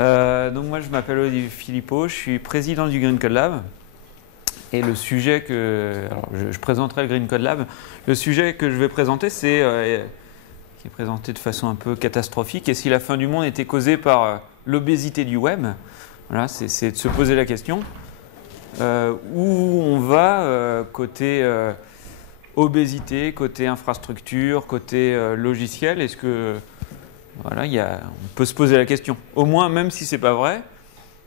Donc moi je m'appelle Olivier Philippot, je suis président du Green Code Lab. Et le sujet que... Alors je présenterai le Green Code Lab. Le sujet que je vais présenter, c'est... qui est présenté de façon un peu catastrophique. Et si la fin du monde était causée par l'obésité du web? Voilà, c'est de se poser la question. Où on va côté obésité, côté infrastructure, côté logiciel? Est-ce que... Voilà, on peut se poser la question. Au moins, même si ce n'est pas vrai,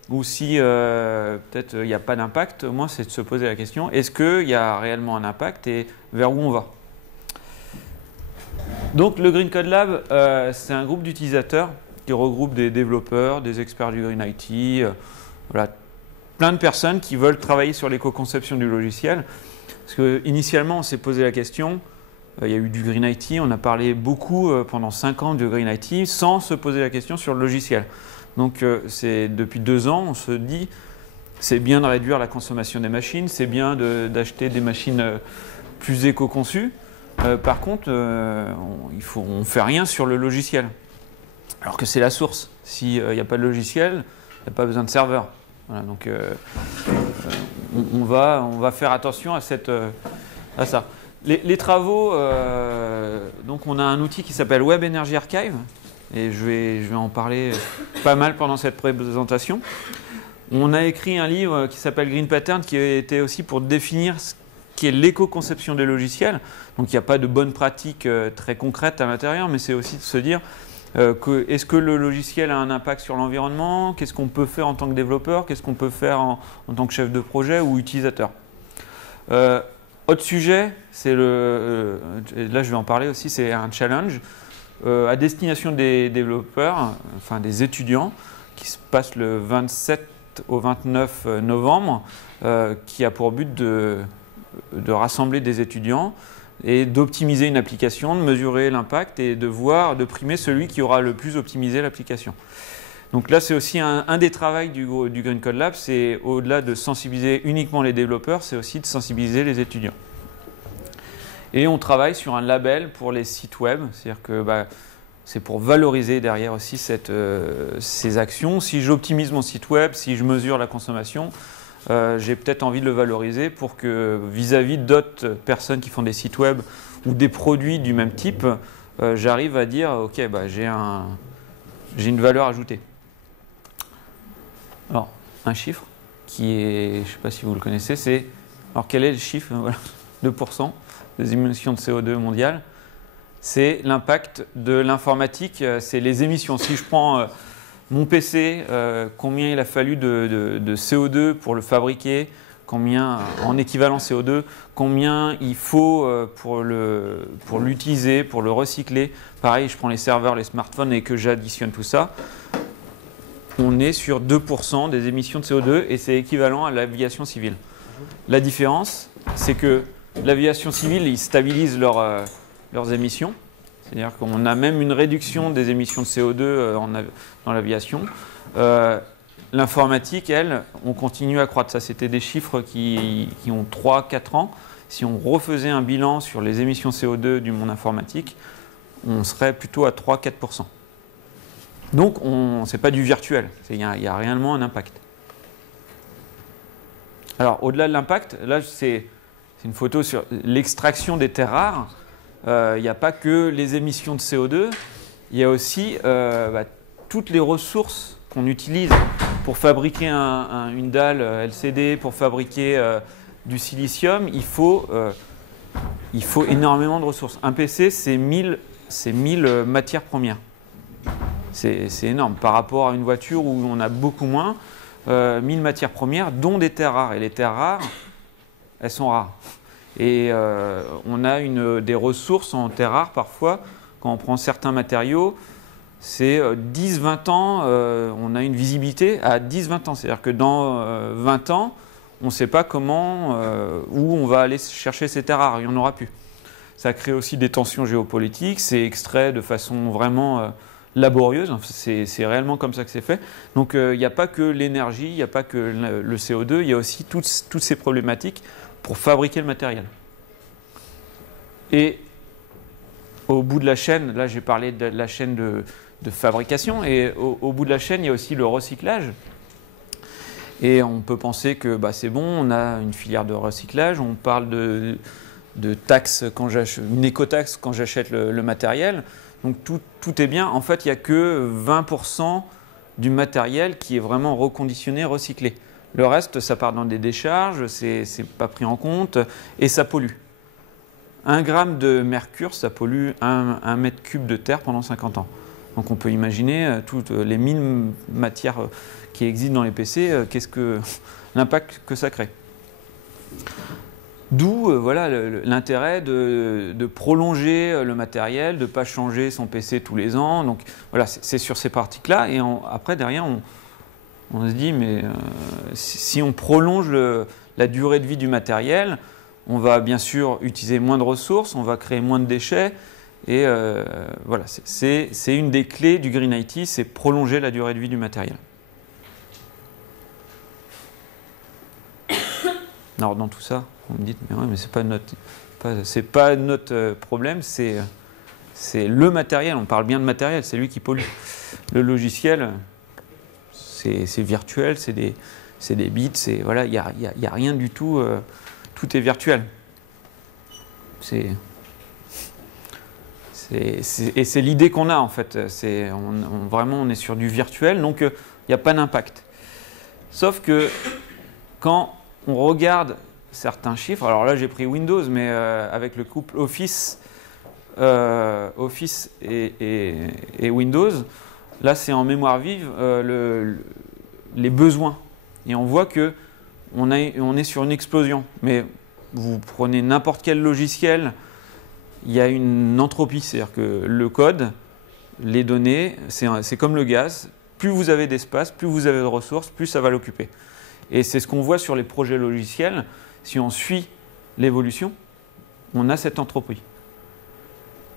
ou si peut-être il n'y a pas d'impact, au moins c'est de se poser la question, est-ce qu'il y a réellement un impact et vers où on va? Donc le Green Code Lab, c'est un groupe d'utilisateurs qui regroupe des développeurs, des experts du Green IT, voilà, plein de personnes qui veulent travailler sur l'éco-conception du logiciel. Parce qu'initialement, on s'est posé la question, il y a eu du Green IT, on a parlé beaucoup pendant 5 ans du Green IT sans se poser la question sur le logiciel. Donc depuis 2 ans, on se dit c'est bien de réduire la consommation des machines, c'est bien d'acheter des machines plus éco-conçues. Par contre, on ne fait rien sur le logiciel. Alors que c'est la source. S'il n'y a pas de logiciel, il n'y a pas besoin de serveur. Voilà, donc on va faire attention à ça. Les travaux, donc on a un outil qui s'appelle Web Energy Archive, et je vais en parler pas mal pendant cette présentation. On a écrit un livre qui s'appelle Green Pattern, qui était aussi pour définir ce qu'est l'éco-conception des logiciels. Donc il n'y a pas de bonnes pratiques très concrètes à l'intérieur, mais c'est aussi de se dire est-ce que le logiciel a un impact sur l'environnement? Qu'est-ce qu'on peut faire en tant que développeur? Qu'est-ce qu'on peut faire en tant que chef de projet ou utilisateur? Autre sujet, là je vais en parler aussi, c'est un challenge à destination des développeurs, enfin des étudiants, qui se passe le 27 au 29 novembre, qui a pour but de rassembler des étudiants et d'optimiser une application, de mesurer l'impact et de primer celui qui aura le plus optimisé l'application. Donc là, c'est aussi un des travaux du Green Code Lab, c'est au-delà de sensibiliser uniquement les développeurs, c'est aussi de sensibiliser les étudiants. Et on travaille sur un label pour les sites web, c'est-à-dire que c'est pour valoriser derrière aussi ces actions. Si j'optimise mon site web, si je mesure la consommation, j'ai peut-être envie de le valoriser pour que vis-à-vis d'autres personnes qui font des sites web ou des produits du même type, j'arrive à dire ok, j'ai une valeur ajoutée. Alors, un chiffre qui est, je ne sais pas si vous le connaissez, c'est, alors quel est le chiffre? Voilà, 2% des émissions de CO2 mondiales. C'est l'impact de l'informatique, c'est les émissions. Si je prends mon PC, combien il a fallu de CO2 pour le fabriquer, combien en équivalent CO2, combien il faut pour l'utiliser, pour le recycler. Pareil, je prends les serveurs, les smartphones et que j'additionne tout ça. On est sur 2% des émissions de CO2 et c'est équivalent à l'aviation civile. La différence, c'est que l'aviation civile, ils stabilisent leurs émissions. C'est-à-dire qu'on a même une réduction des émissions de CO2 dans l'aviation. L'informatique, elle, on continue à croître. Ça, c'était des chiffres qui ont 3-4 ans. Si on refaisait un bilan sur les émissions CO2 du monde informatique, on serait plutôt à 3-4%. Donc, ce n'est pas du virtuel. Il y a réellement un impact. Alors, au-delà de l'impact, là, c'est une photo sur l'extraction des terres rares. Il n'y a pas que les émissions de CO2, il y a aussi toutes les ressources qu'on utilise pour fabriquer une dalle LCD, pour fabriquer du silicium. Il faut énormément de ressources. Un PC, c'est 1000 matières premières. C'est énorme par rapport à une voiture où on a beaucoup moins. 1000 matières premières, dont des terres rares. Et les terres rares, elles sont rares. Et on a des ressources en terres rares parfois, quand on prend certains matériaux, c'est 10-20 ans, on a une visibilité à 10-20 ans. C'est-à-dire que dans 20 ans, on ne sait pas comment, où on va aller chercher ces terres rares, il n'y en aura plus. Ça crée aussi des tensions géopolitiques, c'est extrait de façon vraiment laborieuse, c'est réellement comme ça que c'est fait. Donc il n'y a pas que l'énergie, il n'y a pas que le CO2, il y a aussi toutes ces problématiques pour fabriquer le matériel. Et au bout de la chaîne, là j'ai parlé de la chaîne fabrication. Et au bout de la chaîne, il y a aussi le recyclage. Et on peut penser que c'est bon, on a une filière de recyclage, on parle de taxes, une écotaxe quand j'achète le matériel. Donc tout est bien. En fait, il n'y a que 20% du matériel qui est vraiment reconditionné, recyclé. Le reste, ça part dans des décharges, c'est pas pris en compte et ça pollue. 1 gramme de mercure, ça pollue 1 mètre cube de terre pendant 50 ans. Donc on peut imaginer toutes les 1000 matières qui existent dans les PC, qu'est-ce que l'impact que ça crée. D'où voilà, l'intérêt de prolonger le matériel, de ne pas changer son PC tous les ans. Donc voilà, c'est sur ces pratiques-là. Et après, derrière, on se dit, mais si on prolonge la durée de vie du matériel, on va bien sûr utiliser moins de ressources, on va créer moins de déchets. Et voilà, c'est une des clés du Green IT, c'est prolonger la durée de vie du matériel. Alors dans tout ça, on me dit, mais ouais, mais c'est pas notre problème, c'est le matériel. On parle bien de matériel, c'est lui qui pollue. Le logiciel, c'est virtuel, c'est des bits, voilà, il y a rien du tout. Tout est virtuel. Et c'est l'idée qu'on a en fait. Vraiment, on est sur du virtuel, donc il n'y a pas d'impact. Sauf que quand on regarde certains chiffres, alors là j'ai pris Windows, mais avec le couple Office et Windows, là c'est en mémoire vive les besoins. Et on voit que on est sur une explosion. Mais vous prenez n'importe quel logiciel, il y a une entropie, c'est-à-dire que le code, les données, c'est comme le gaz. Plus vous avez d'espace, plus vous avez de ressources, plus ça va l'occuper. Et c'est ce qu'on voit sur les projets logiciels. Si on suit l'évolution, on a cette entropie.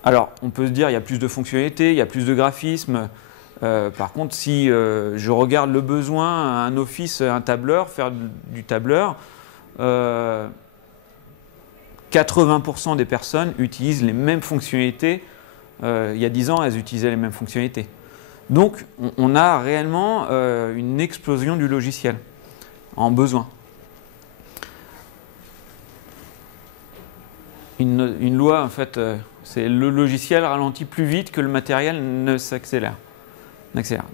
Alors, on peut se dire, il y a plus de fonctionnalités, il y a plus de graphismes. Par contre, si je regarde le besoin, un Office, un tableur, faire du tableur, 80% des personnes utilisent les mêmes fonctionnalités. Il y a 10 ans, elles utilisaient les mêmes fonctionnalités. Donc, on a réellement une explosion du logiciel en besoin. Une loi, en fait, c'est le logiciel ralentit plus vite que le matériel ne s'accélère.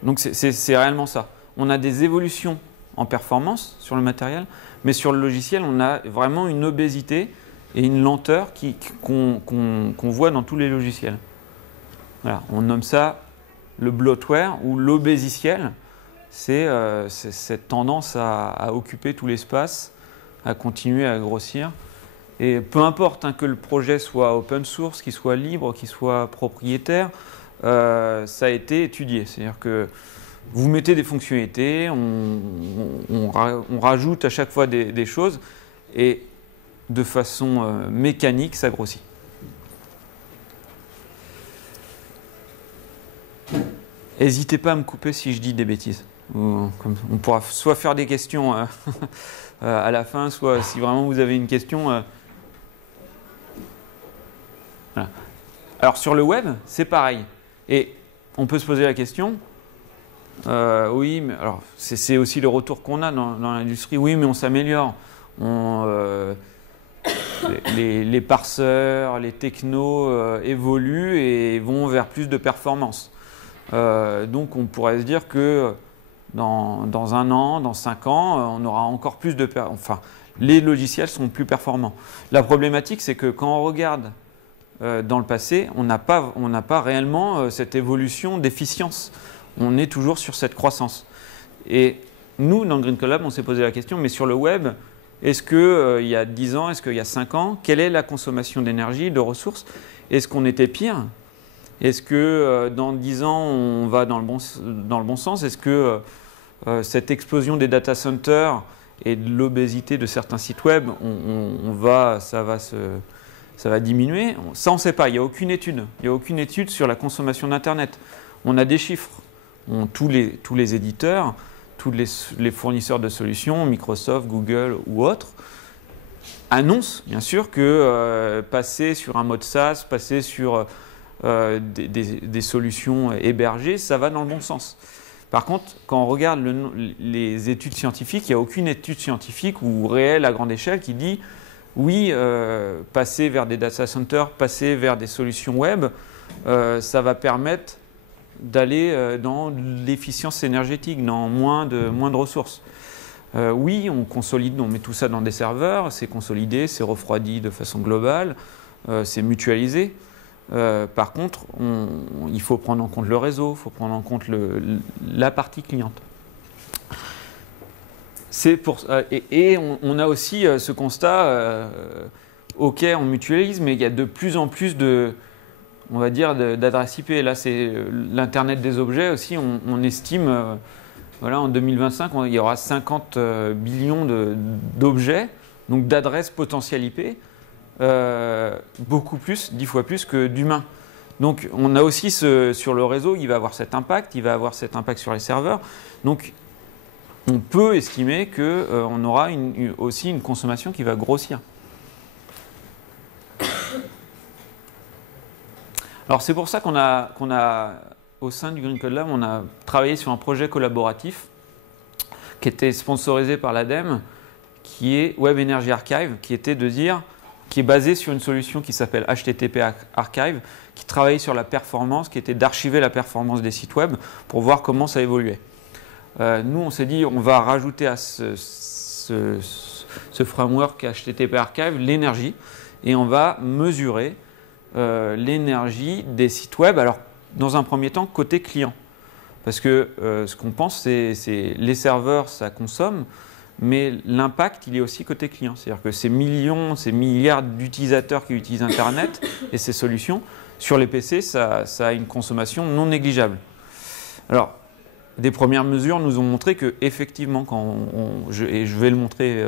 Donc, c'est réellement ça. On a des évolutions en performance sur le matériel, mais sur le logiciel, on a vraiment une obésité et une lenteur qu'on voit dans tous les logiciels. Voilà, on nomme ça le bloatware ou l'obésiciel. C'est cette tendance à occuper tout l'espace, à continuer à grossir. Et peu importe que le projet soit open source, qu'il soit libre, qu'il soit propriétaire, ça a été étudié. C'est-à-dire que vous mettez des fonctionnalités, on rajoute à chaque fois des choses, et de façon mécanique, ça grossit. N'hésitez pas à me couper si je dis des bêtises. On pourra soit faire des questions à la fin, soit si vraiment vous avez une question. Voilà. Alors sur le web, c'est pareil. Et on peut se poser la question, oui, mais alors c'est aussi le retour qu'on a dans l'industrie. Oui, mais on s'améliore. Les parseurs, les technos évoluent et vont vers plus de performance. Donc on pourrait se dire que dans 1 an, dans 5 ans, on aura encore plus de enfin, les logiciels sont plus performants. La problématique, c'est que quand on regarde dans le passé, on n'a pas réellement cette évolution d'efficience. On est toujours sur cette croissance. Et nous, dans Green Collab, on s'est posé la question, mais sur le web, est-ce qu'il y a 10 ans, est-ce qu'il y a 5 ans, quelle est la consommation d'énergie, de ressources? Est-ce qu'on était pire? Est-ce que dans 10 ans, on va dans le bon sens? Est-ce que cette explosion des data centers et de l'obésité de certains sites web, ça va diminuer? Ça, on ne sait pas. Il n'y a aucune étude. Il n'y a aucune étude sur la consommation d'Internet. On a des chiffres. Tous les éditeurs, tous les fournisseurs de solutions, Microsoft, Google ou autres, annoncent bien sûr que passer sur un mode SaaS, passer sur des solutions hébergées, ça va dans le bon sens. Par contre, quand on regarde les études scientifiques, il n'y a aucune étude scientifique ou réelle à grande échelle qui dit oui, passer vers des data centers, passer vers des solutions web, ça va permettre d'aller dans l'efficience énergétique, dans moins de ressources. Oui, on consolide, on met tout ça dans des serveurs, c'est consolidé, c'est refroidi de façon globale, c'est mutualisé. Par contre, il faut prendre en compte le réseau, il faut prendre en compte la partie cliente. On a aussi ce constat, ok, on mutualise, mais il y a de plus en plus on va dire, d'adresses IP. Là, c'est l'Internet des objets aussi. On estime, voilà, en 2025, il y aura 50 billions d'objets, donc d'adresses potentielles IP, beaucoup plus, 10 fois plus que d'humains. Donc, on a aussi sur le réseau, il va avoir cet impact sur les serveurs. Donc, on peut estimer qu'on aura aussi une consommation qui va grossir. Alors c'est pour ça qu'on a, au sein du Green Code Lab, on a travaillé sur un projet collaboratif qui était sponsorisé par l'ADEME, qui est Web Energy Archive, qui est basé sur une solution qui s'appelle HTTP Archive, qui travaillait sur la performance, qui était d'archiver la performance des sites web pour voir comment ça évoluait. Nous, on s'est dit, on va rajouter à ce framework HTTP Archive l'énergie, et on va mesurer l'énergie des sites web, alors dans un premier temps côté client, parce que ce qu'on pense c'est les serveurs ça consomme, mais l'impact il est aussi côté client, c'est-à-dire que ces milliards d'utilisateurs qui utilisent Internet et ces solutions, sur les PC ça a une consommation non négligeable. Alors des premières mesures nous ont montré que effectivement et je vais le montrer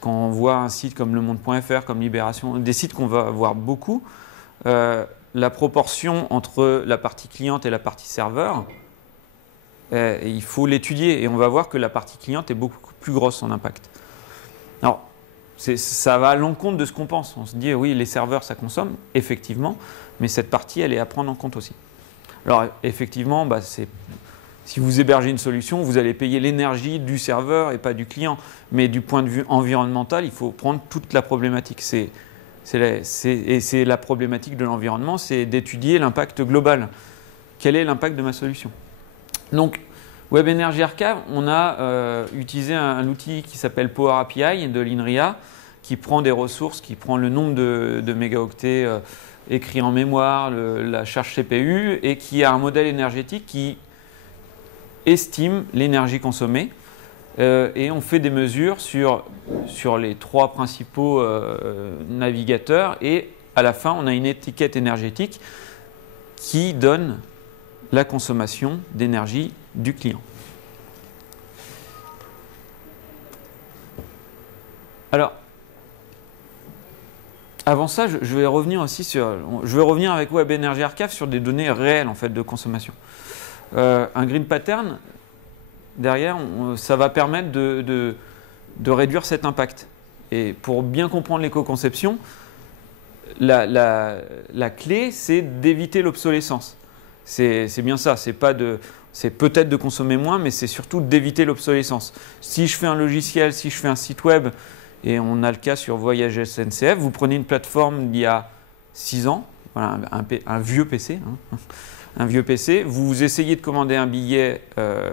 quand on voit un site comme lemonde.fr, comme Libération, des sites qu'on va voir beaucoup, la proportion entre la partie cliente et la partie serveur, il faut l'étudier et on va voir que la partie cliente est beaucoup plus grosse en impact. Alors, ça va à l'encontre de ce qu'on pense. On se dit, oui, les serveurs, ça consomme, effectivement, mais cette partie, elle est à prendre en compte aussi. Alors, effectivement, si vous hébergez une solution, vous allez payer l'énergie du serveur et pas du client. Mais du point de vue environnemental, il faut prendre toute la problématique. Et c'est la problématique de l'environnement, c'est d'étudier l'impact global. Quel est l'impact de ma solution? Donc, Web Energy Archive, on a utilisé un outil qui s'appelle Power API de l'INRIA, qui prend des ressources, qui prend le nombre de mégaoctets écrits en mémoire, la charge CPU, et qui a un modèle énergétique qui estime l'énergie consommée. Et on fait des mesures sur les 3 principaux navigateurs et à la fin on a une étiquette énergétique qui donne la consommation d'énergie du client. Alors avant ça je vais revenir avec Web Energy Archive sur des données réelles en fait de consommation. Un green pattern derrière, ça va permettre de réduire cet impact. Et pour bien comprendre l'éco-conception, la clé, c'est d'éviter l'obsolescence. C'est bien ça. C'est peut-être de consommer moins, mais c'est surtout d'éviter l'obsolescence. Si je fais un logiciel, si je fais un site web, et on a le cas sur Voyage SNCF, vous prenez une plateforme d'il y a 6 ans, voilà, un vieux PC, hein, un vieux PC, vous essayez de commander un billet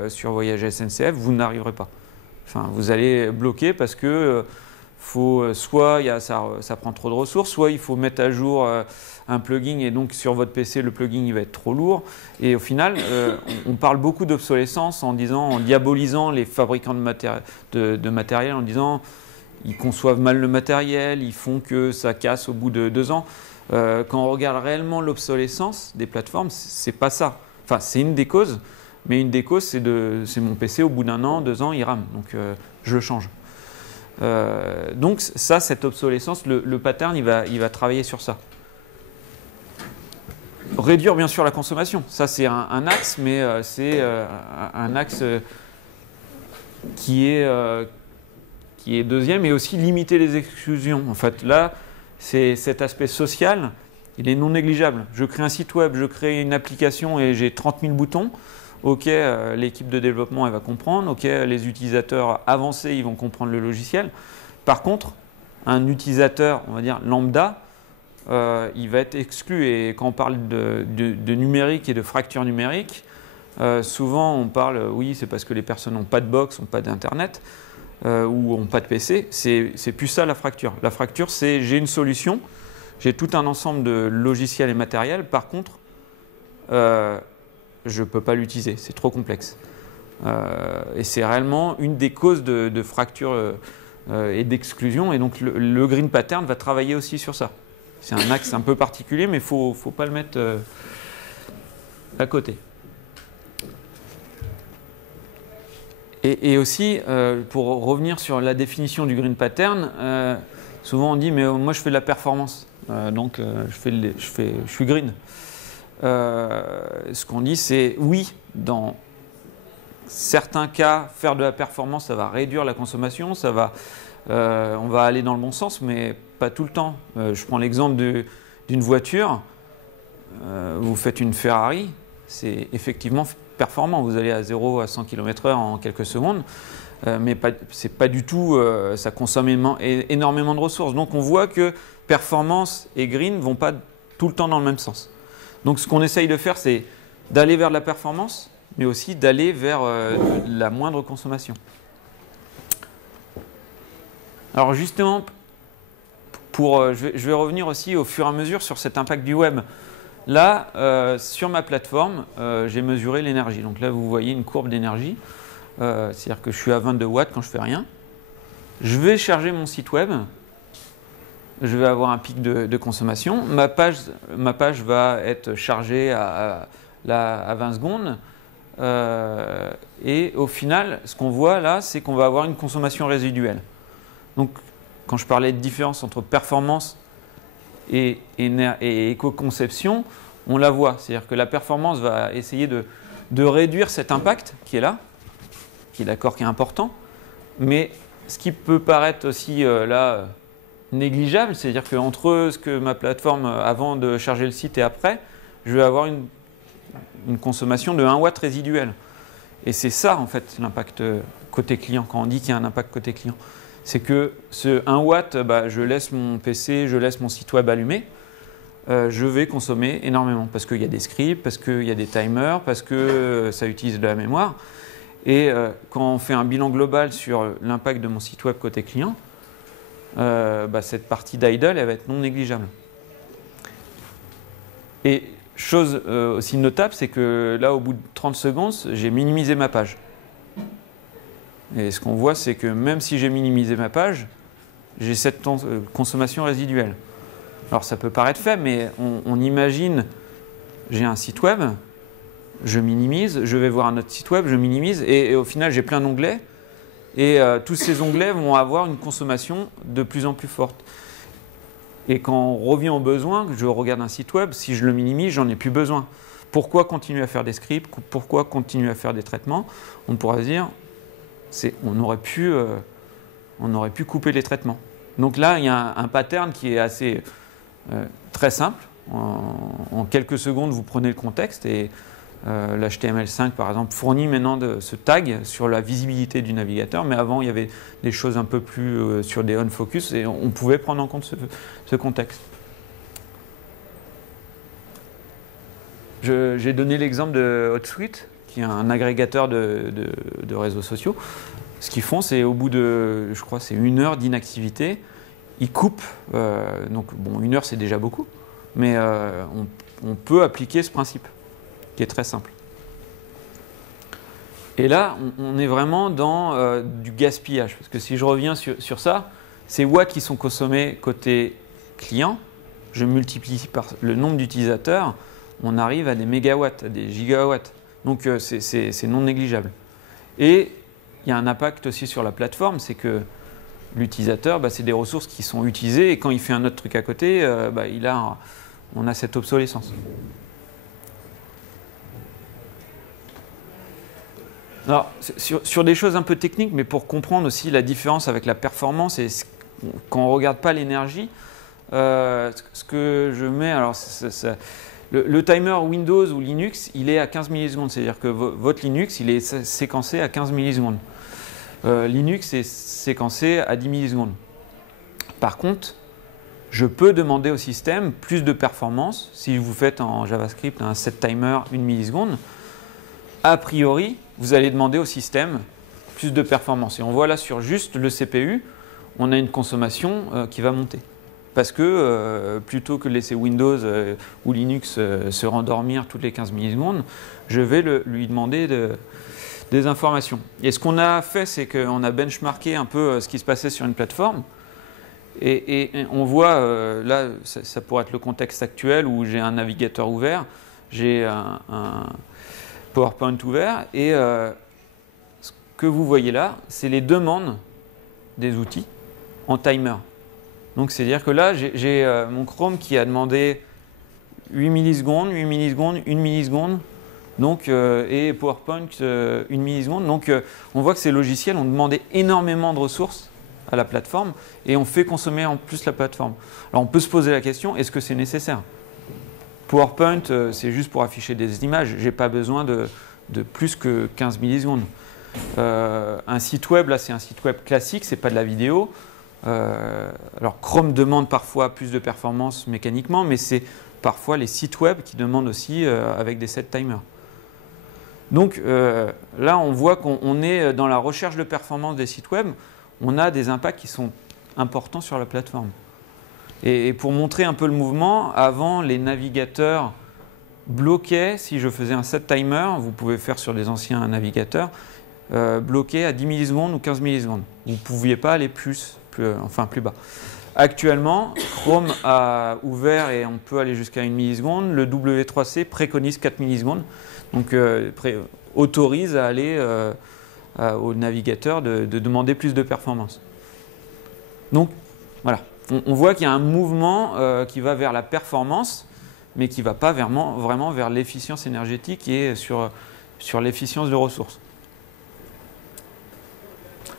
sur Voyage SNCF, vous n'arriverez pas. Enfin, vous allez bloquer parce que soit ça prend trop de ressources, soit il faut mettre à jour un plugin et donc sur votre PC, le plugin il va être trop lourd. Et au final, on parle beaucoup d'obsolescence en diabolisant les fabricants de matériel en disant ils conçoivent mal le matériel, ils font que ça casse au bout de 2 ans. Quand on regarde réellement l'obsolescence des plateformes, c'est pas ça. Enfin, c'est une des causes, mais une des causes, c'est mon PC, au bout d'1 an, 2 ans, il rame. Donc, je le change. Donc, cette obsolescence, le pattern, il va travailler sur ça. Réduire, bien sûr, la consommation. Ça, c'est un axe, mais c'est un axe qui est deuxième, et aussi limiter les exclusions. En fait, là, c'est cet aspect social il est non négligeable. Je crée un site web, je crée une application et j'ai 30 000 boutons. Ok, l'équipe de développement elle va comprendre. Ok, les utilisateurs avancés ils vont comprendre le logiciel. Par contre, un utilisateur, on va dire lambda, il va être exclu. Et quand on parle de numérique et de fracture numérique, souvent on parle, oui, c'est parce que les personnes n'ont pas de box, n'ont pas d'internet ou n'ont pas de PC. C'est plus ça la fracture. La fracture, c'est j'ai une solution, j'ai tout un ensemble de logiciels et matériels. Par contre, je ne peux pas l'utiliser, c'est trop complexe. Et c'est réellement une des causes de fracture et d'exclusion. Et donc le Green Pattern va travailler aussi sur ça. C'est un axe un peu particulier, mais il ne faut pas le mettre à côté. Et aussi, pour revenir sur la définition du Green Pattern, souvent on dit mais moi je fais de la performance, donc je suis green. Ce qu'on dit c'est oui, dans certains cas, faire de la performance ça va réduire la consommation, on va aller dans le bon sens, mais pas tout le temps. Je prends l'exemple d'une voiture, vous faites une Ferrari, c'est effectivement performant, vous allez à 0 à 100 km/h en quelques secondes, mais c'est pas du tout, ça consomme énormément de ressources. Donc on voit que performance et green ne vont pas tout le temps dans le même sens. Donc ce qu'on essaye de faire, c'est d'aller vers la performance, mais aussi d'aller vers la moindre consommation. Alors justement, je vais revenir aussi au fur et à mesure sur cet impact du web. Là, sur ma plateforme, j'ai mesuré l'énergie. Donc là, vous voyez une courbe d'énergie. C'est-à-dire que je suis à 22 watts quand je fais rien. Je vais charger mon site web. Je vais avoir un pic de consommation. Ma page va être chargée à 20 secondes. Et au final, ce qu'on voit là, c'est qu'on va avoir une consommation résiduelle. Donc, quand je parlais de différence entre performance et éco-conception, on la voit. C'est-à-dire que la performance va essayer de réduire cet impact qui est là, qui est important, mais ce qui peut paraître aussi là négligeable, c'est-à-dire qu'entre ce que ma plateforme avant de charger le site et après, je vais avoir une consommation de 1 watt résiduel. Et c'est ça en fait l'impact côté client, quand on dit qu'il y a un impact côté client. C'est que ce 1 watt, je laisse mon PC, je laisse mon site web allumé, je vais consommer énormément parce qu'il y a des scripts, parce qu'il y a des timers, parce que ça utilise de la mémoire. Et quand on fait un bilan global sur l'impact de mon site web côté client, cette partie d'idle, elle va être non négligeable. Et chose aussi notable, c'est que là, au bout de 30 secondes, j'ai minimisé ma page. Et ce qu'on voit, c'est que même si j'ai minimisé ma page, j'ai cette consommation résiduelle. Alors ça peut paraître faible, mais on imagine, j'ai un site web, je minimise, je vais voir un autre site web, je minimise, et au final j'ai plein d'onglets, et tous ces onglets vont avoir une consommation de plus en plus forte. Et quand on revient au besoin, je regarde un site web, si je le minimise, j'en ai plus besoin. Pourquoi continuer à faire des scripts? Pourquoi continuer à faire des traitements? On pourra se dire, on aurait pu couper les traitements. Donc là, il y a un pattern qui est assez très simple. En quelques secondes, vous prenez le contexte et l'HTML5, par exemple, fournit maintenant ce tag sur la visibilité du navigateur. Mais avant, il y avait des choses un peu plus sur des on-focus et on pouvait prendre en compte ce contexte. J'ai donné l'exemple de HotSuite, qui est un agrégateur de réseaux sociaux. Ce qu'ils font, c'est au bout de, je crois, c'est 1 heure d'inactivité, ils coupent. Donc, bon, 1 heure, c'est déjà beaucoup, mais on peut appliquer ce principe, qui est très simple. Et là, on est vraiment dans du gaspillage, parce que si je reviens sur ça, ces watts qui sont consommés côté client, je multiplie par le nombre d'utilisateurs, on arrive à des mégawatts, à des gigawatts. Donc c'est non négligeable. Et il y a un impact aussi sur la plateforme, c'est que l'utilisateur, c'est des ressources qui sont utilisées et quand il fait un autre truc à côté, on a cette obsolescence. Alors, sur des choses un peu techniques, mais pour comprendre aussi la différence avec la performance, et quand on ne regarde pas l'énergie, ce que je mets, alors le timer Windows ou Linux, il est à 15 millisecondes, c'est-à-dire que votre Linux, il est séquencé à 15 millisecondes. Linux est séquencé à 10 millisecondes. Par contre, je peux demander au système plus de performance. Si vous faites en JavaScript un set timer 1 milliseconde, a priori, vous allez demander au système plus de performance. Et on voit là sur juste le CPU, on a une consommation qui va monter. Parce que plutôt que de laisser Windows ou Linux se rendormir toutes les 15 millisecondes, je vais lui demander des informations. Et ce qu'on a fait, c'est qu'on a benchmarké un peu ce qui se passait sur une plateforme. Et on voit, là, ça pourrait être le contexte actuel où j'ai un navigateur ouvert, j'ai un PowerPoint ouvert, et ce que vous voyez là, c'est les demandes des outils en timer. Donc c'est-à-dire que là, j'ai mon Chrome qui a demandé 8 millisecondes, 8 millisecondes, 1 milliseconde, donc, et PowerPoint 1 milliseconde. Donc on voit que ces logiciels ont demandé énormément de ressources à la plateforme et on fait consommer en plus la plateforme. Alors on peut se poser la question, est-ce que c'est nécessaire? PowerPoint, c'est juste pour afficher des images. Je n'ai pas besoin de plus que 15 millisecondes. Un site web, là c'est un site web classique, ce n'est pas de la vidéo. Alors Chrome demande parfois plus de performance mécaniquement, mais c'est parfois les sites web qui demandent aussi avec des set timers. Donc là on voit qu'on est dans la recherche de performance des sites web, on a des impacts qui sont importants sur la plateforme. Et pour montrer un peu le mouvement, avant les navigateurs bloquaient, si je faisais un set timer, vous pouvez faire sur des anciens navigateurs, bloquaient à 10 millisecondes ou 15 millisecondes. Vous ne pouviez pas aller plus bas. Actuellement, Chrome a ouvert et on peut aller jusqu'à 1 milliseconde. Le W3C préconise 4 millisecondes, donc autorise à aller au navigateur de demander plus de performance. Donc voilà, on voit qu'il y a un mouvement qui va vers la performance, mais qui ne va pas vraiment vers l'efficience énergétique et sur l'efficience de ressources.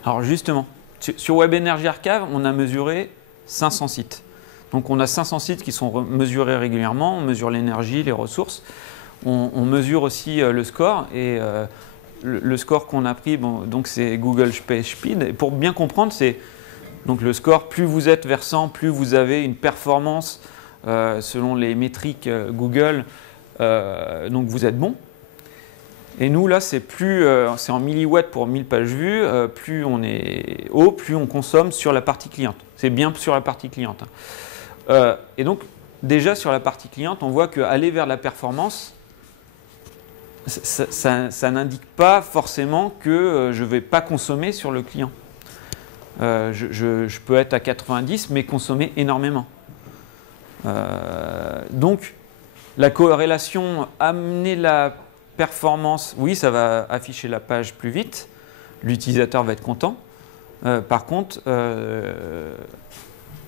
Alors justement, sur Web Energy Archive, on a mesuré 500 sites. Donc on a 500 sites qui sont mesurés régulièrement, on mesure l'énergie, les ressources, on mesure aussi le score, et le score qu'on a pris, donc c'est Google PageSpeed. Et pour bien comprendre, c'est donc le score, plus vous êtes versant, plus vous avez une performance selon les métriques Google, donc vous êtes bon. Et nous, là, c'est en milliwatts pour 1000 pages vues. Plus on est haut, plus on consomme sur la partie cliente. C'est bien sur la partie cliente. Et donc, déjà sur la partie cliente, on voit qu'aller vers la performance, ça n'indique pas forcément que je ne vais pas consommer sur le client. Je peux être à 90, mais consommer énormément. Donc, la corrélation, amener la performance, oui, ça va afficher la page plus vite, l'utilisateur va être content. Par contre,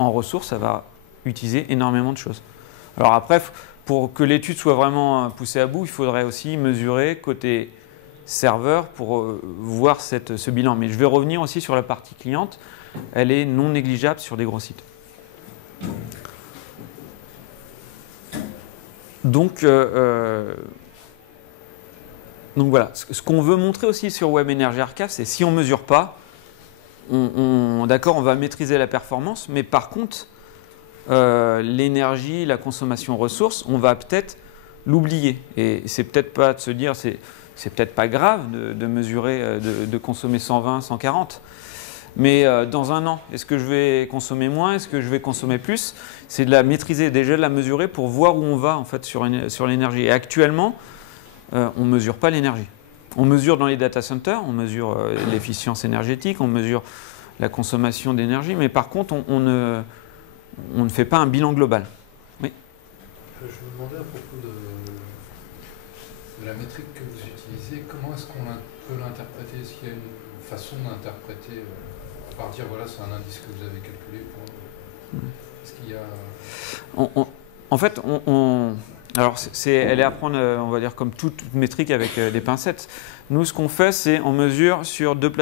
en ressources, ça va utiliser énormément de choses. Alors après, pour que l'étude soit vraiment poussée à bout, il faudrait aussi mesurer côté serveur pour voir ce bilan. Mais je vais revenir aussi sur la partie cliente. Elle est non négligeable sur des gros sites. Donc voilà, ce qu'on veut montrer aussi sur Web Energy Archive, c'est si on ne mesure pas, d'accord, on va maîtriser la performance, mais par contre, l'énergie, la consommation ressources, on va peut-être l'oublier. Et c'est peut-être pas de se dire, c'est peut-être pas grave de mesurer, de consommer 120, 140. Mais dans un an, est-ce que je vais consommer moins? Est-ce que je vais consommer plus? C'est de la maîtriser, déjà de la mesurer pour voir où on va en fait sur l'énergie. Et actuellement, on ne mesure pas l'énergie. On mesure dans les data centers, on mesure l'efficience énergétique, on mesure la consommation d'énergie, mais par contre, on ne fait pas un bilan global. Oui. Je me demandais à propos de la métrique que vous utilisez, comment est-ce qu'on peut l'interpréter? Est-ce qu'il y a une façon d'interpréter, à part dire voilà, c'est un indice que vous avez calculé Est-ce qu'il y a... En fait, alors elle est à prendre, on va dire, comme toute métrique avec des pincettes. Nous, ce qu'on fait, c'est on mesure sur deux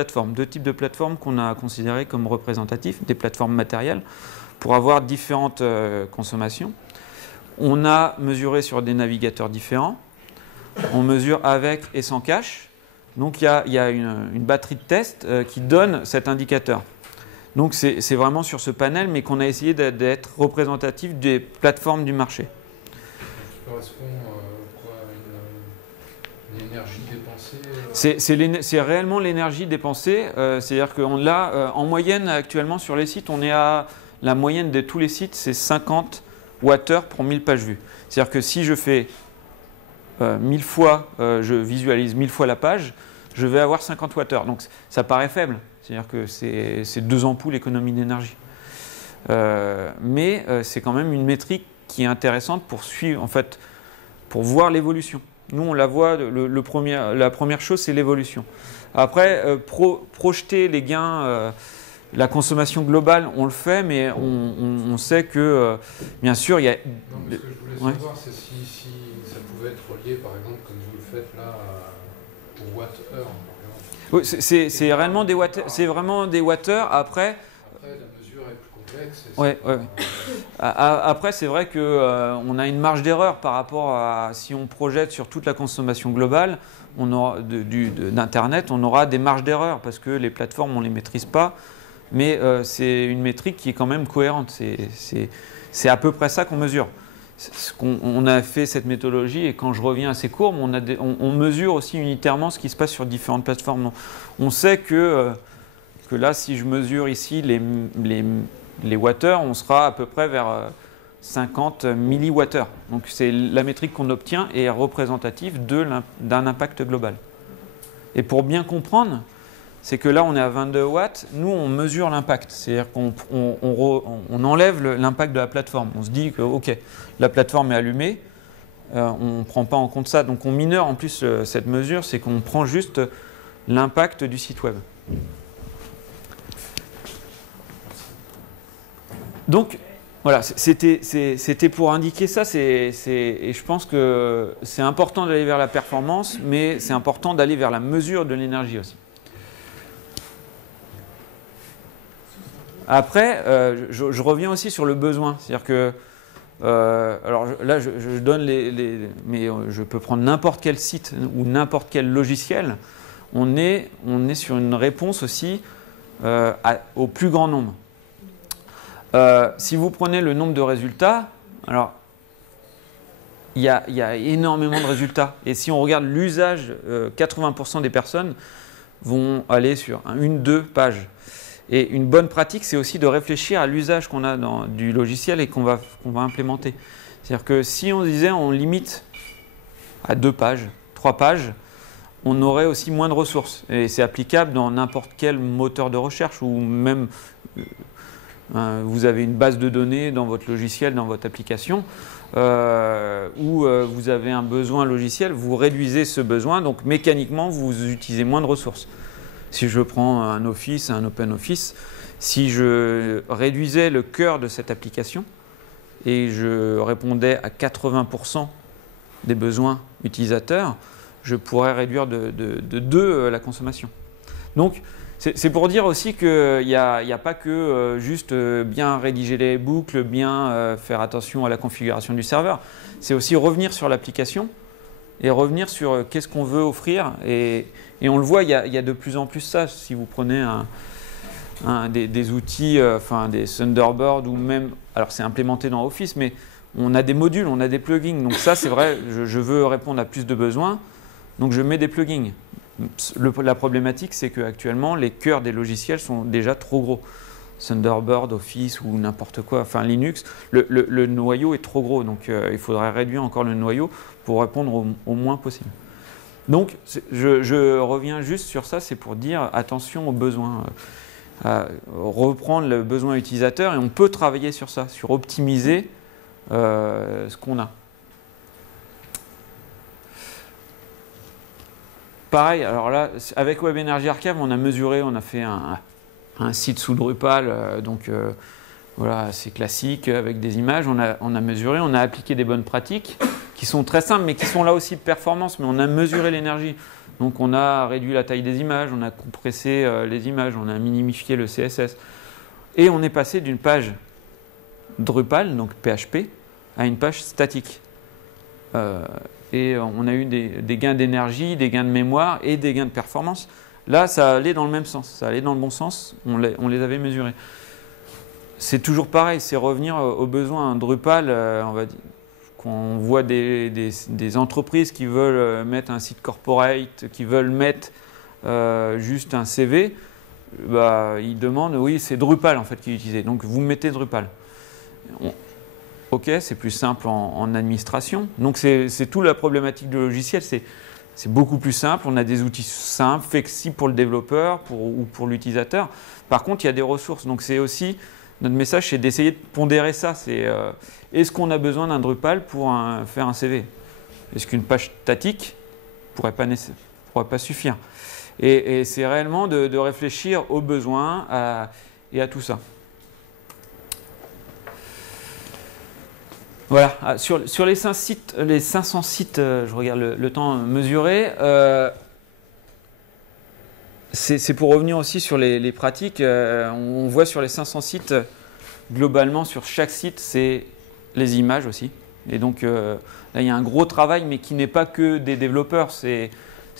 types de plateformes qu'on a considérées comme représentatives, des plateformes matérielles. pour avoir différentes consommations. On a mesuré sur des navigateurs différents. On mesure avec et sans cache. Donc il y a une batterie de test qui donne cet indicateur. Donc c'est vraiment sur ce panel, mais qu'on a essayé d'être représentatif des plateformes du marché. Ça correspond à une énergie dépensée C'est réellement l'énergie dépensée. C'est-à-dire qu'on l'a en moyenne actuellement sur les sites, on est à la moyenne de tous les sites, c'est 50 Wh pour 1000 pages vues. C'est-à-dire que si je fais 1000 fois, je visualise 1000 fois la page, je vais avoir 50 Wh. Donc ça paraît faible, c'est-à-dire que c'est 2 ampoules économie d'énergie. Mais c'est quand même une métrique qui est intéressante pour suivre, en fait, pour voir l'évolution. Nous, on la voit, la première chose, c'est l'évolution. Après, projeter les gains, la consommation globale, on le fait, mais on sait que, bien sûr, il y a... Non, ce que je voulais savoir, c'est si ça pouvait être relié, par exemple, comme vous le faites là, au watt-heure. Oui, c'est réellement des watt, c'est vraiment des watt-heure. Après, la mesure est plus complexe. Ouais. Après, c'est vrai qu'on a une marge d'erreur par rapport à si on projette sur toute la consommation globale d'Internet, on aura des marges d'erreur parce que les plateformes, on ne les maîtrise pas. Mais c'est une métrique qui est quand même cohérente. C'est à peu près ça qu'on mesure. On a fait cette méthodologie et quand je reviens à ces courbes, on mesure aussi unitairement ce qui se passe sur différentes plateformes. On sait que là, si je mesure ici les wattheures, on sera à peu près vers 50 milliwattheures. Donc c'est la métrique qu'on obtient et est représentative d'un impact global. Et pour bien comprendre, c'est que là on est à 22 watts, nous on mesure l'impact, c'est-à-dire qu'on enlève l'impact de la plateforme. On se dit que ok, la plateforme est allumée, on ne prend pas en compte ça, donc on minore en plus cette mesure, c'est qu'on prend juste l'impact du site web. Donc voilà, c'était pour indiquer ça, et je pense que c'est important d'aller vers la performance, mais c'est important d'aller vers la mesure de l'énergie aussi. Après, je reviens aussi sur le besoin. C'est-à-dire que, alors là, je donne mais je peux prendre n'importe quel site ou n'importe quel logiciel. On est sur une réponse aussi au plus grand nombre. Si vous prenez le nombre de résultats, alors il y a énormément de résultats. Et si on regarde l'usage, 80% des personnes vont aller sur 1-2 pages. Et une bonne pratique, c'est aussi de réfléchir à l'usage qu'on a du logiciel et qu'on va implémenter. C'est-à-dire que si on disait on limite à 2 pages, 3 pages, on aurait aussi moins de ressources. Et c'est applicable dans n'importe quel moteur de recherche ou même vous avez une base de données dans votre logiciel, dans votre application, où vous avez un besoin logiciel, vous réduisez ce besoin, donc mécaniquement vous utilisez moins de ressources. Si je prends un Office, un OpenOffice, si je réduisais le cœur de cette application et je répondais à 80% des besoins utilisateurs, je pourrais réduire de 2 la consommation. Donc, c'est pour dire aussi qu'il n'y a pas que juste bien rédiger les boucles, bien faire attention à la configuration du serveur. C'est aussi revenir sur l'application et revenir sur qu'est-ce qu'on veut offrir. Et on le voit, il y a de plus en plus ça. Si vous prenez des outils, des Thunderbird ou même, alors c'est implémenté dans Office, mais on a des modules, on a des plugins. Donc ça, c'est vrai, je veux répondre à plus de besoins, donc je mets des plugins. La problématique, c'est qu'actuellement, les cœurs des logiciels sont déjà trop gros. Thunderbird, Office ou n'importe quoi, enfin Linux, le noyau est trop gros, donc il faudrait réduire encore le noyau pour répondre au moins possible. Donc je reviens juste sur ça, c'est pour dire attention aux besoins, reprendre le besoin utilisateur, et on peut travailler sur ça, sur optimiser ce qu'on a. Pareil, alors là, avec Web Energy Archive, on a mesuré, on a fait un site sous Drupal, donc voilà, c'est classique, avec des images, on a mesuré, on a appliqué des bonnes pratiques qui sont très simples, mais qui sont là aussi de performance, mais on a mesuré l'énergie. Donc on a réduit la taille des images, on a compressé les images, on a minimifié le CSS, et on est passé d'une page Drupal, donc PHP, à une page statique. Et on a eu des gains d'énergie, des gains de mémoire et des gains de performance. Là, ça allait dans le même sens, ça allait dans le bon sens, on les avait mesurés. C'est toujours pareil, c'est revenir aux besoins. Drupal, on va dire, qu'on voit des entreprises qui veulent mettre un site corporate, qui veulent mettre juste un CV, ils demandent, oui, c'est Drupal en fait qui est utilisé, donc vous mettez Drupal. Ok, c'est plus simple en administration, donc c'est toute la problématique du logiciel, c'est beaucoup plus simple, on a des outils simples, flexibles pour le développeur ou pour l'utilisateur. Par contre, il y a des ressources, donc c'est aussi, notre message, c'est d'essayer de pondérer ça. Est-ce qu'on a besoin d'un Drupal pour faire un CV? Est-ce qu'une page statique pourrait pas suffire? Et c'est réellement de réfléchir aux besoins et à tout ça. Voilà, sur les 500 sites, je regarde le temps mesuré, c'est pour revenir aussi sur les pratiques. On voit sur les 500 sites, globalement, sur chaque site, c'est les images aussi. Et donc, là, il y a un gros travail, mais qui n'est pas que des développeurs, c'est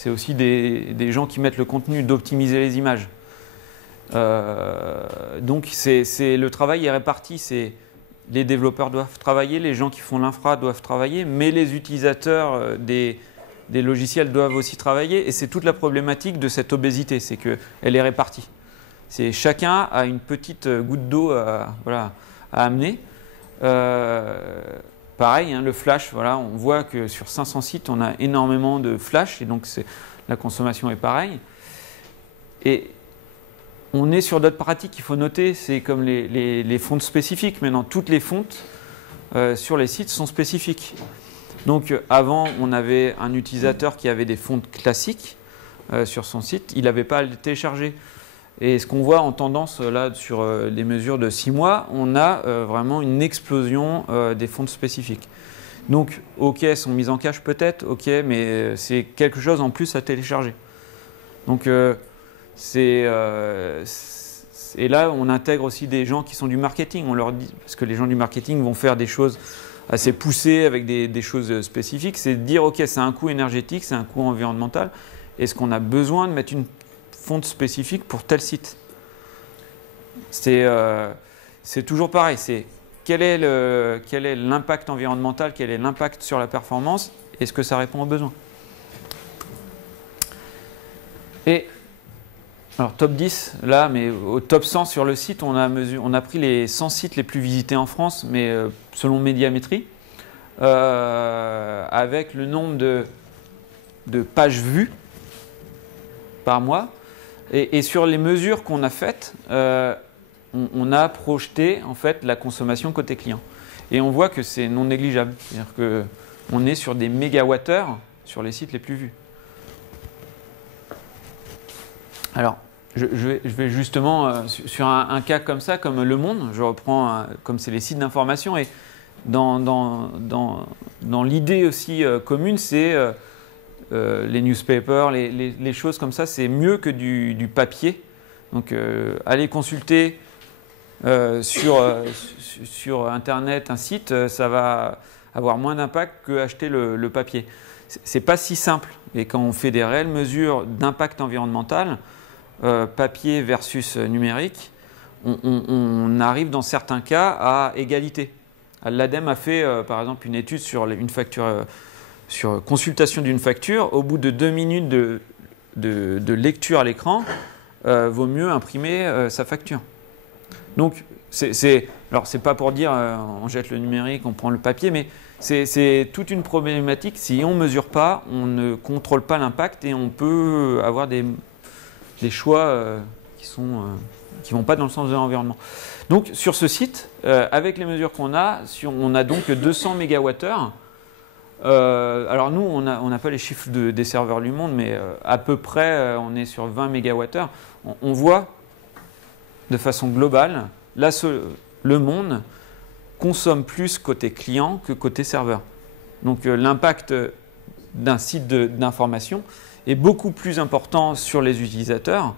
aussi des gens qui mettent le contenu, d'optimiser les images. Donc, le travail est réparti. Les développeurs doivent travailler, les gens qui font l'infra doivent travailler, mais les utilisateurs des logiciels doivent aussi travailler. Et c'est toute la problématique de cette obésité, c'est qu'elle est répartie. Chacun a une petite goutte d'eau à amener. Pareil, hein, le flash, on voit que sur 500 sites, on a énormément de flash, et donc la consommation est pareille. Et on est sur d'autres pratiques qu'il faut noter, c'est comme les fontes spécifiques. Maintenant, toutes les fontes sur les sites sont spécifiques. Donc avant, on avait un utilisateur qui avait des fontes classiques sur son site, il n'avait pas à les télécharger. Et ce qu'on voit en tendance là sur les mesures de 6 mois, on a vraiment une explosion des fontes spécifiques. Donc, ok, elles sont mises en cache peut-être, ok, mais c'est quelque chose en plus à télécharger. Donc, et là, on intègre aussi des gens qui sont du marketing. On leur dit, parce que les gens du marketing vont faire des choses assez poussées avec des choses spécifiques. C'est de dire, ok, c'est un coût énergétique, c'est un coût environnemental. Est-ce qu'on a besoin de mettre une fonte spécifique pour tel site? C'est toujours pareil. C'est quel est l'impact environnemental, quel est l'impact sur la performance? Est-ce que ça répond aux besoins? Et alors top 10 là, mais au top 100 sur le site, on a pris les 100 sites les plus visités en France, mais selon Médiamétrie, avec le nombre de pages vues par mois. Et sur les mesures qu'on a faites, on a projeté en fait la consommation côté client. Et on voit que c'est non négligeable. C'est-à-dire qu'on est sur des mégawattheures sur les sites les plus vus. Alors, je vais justement sur un cas comme ça, comme Le Monde, je reprends comme c'est les sites d'information, et dans l'idée aussi commune, c'est les newspapers, les choses comme ça, c'est mieux que du papier. Donc, aller consulter sur Internet un site, ça va avoir moins d'impact qu'acheter le papier. C'est pas si simple. Et quand on fait des réelles mesures d'impact environnemental, papier versus numérique, on arrive dans certains cas à égalité. L'ADEME a fait par exemple une étude sur une facture, sur consultation d'une facture. Au bout de 2 minutes de lecture à l'écran, vaut mieux imprimer sa facture. Donc, alors c'est pas pour dire on jette le numérique, on prend le papier, mais c'est toute une problématique. Si on ne mesure pas, on ne contrôle pas l'impact et on peut avoir des choix qui vont pas dans le sens de l'environnement. Donc sur ce site, avec les mesures qu'on a, on a donc 200 mégawattheures. Alors nous, on n'a pas les chiffres des serveurs du monde, mais à peu près, on est sur 20 mégawattheures. On voit de façon globale, là, le monde consomme plus côté client que côté serveur. Donc l'impact d'un site d'information est beaucoup plus important sur les utilisateurs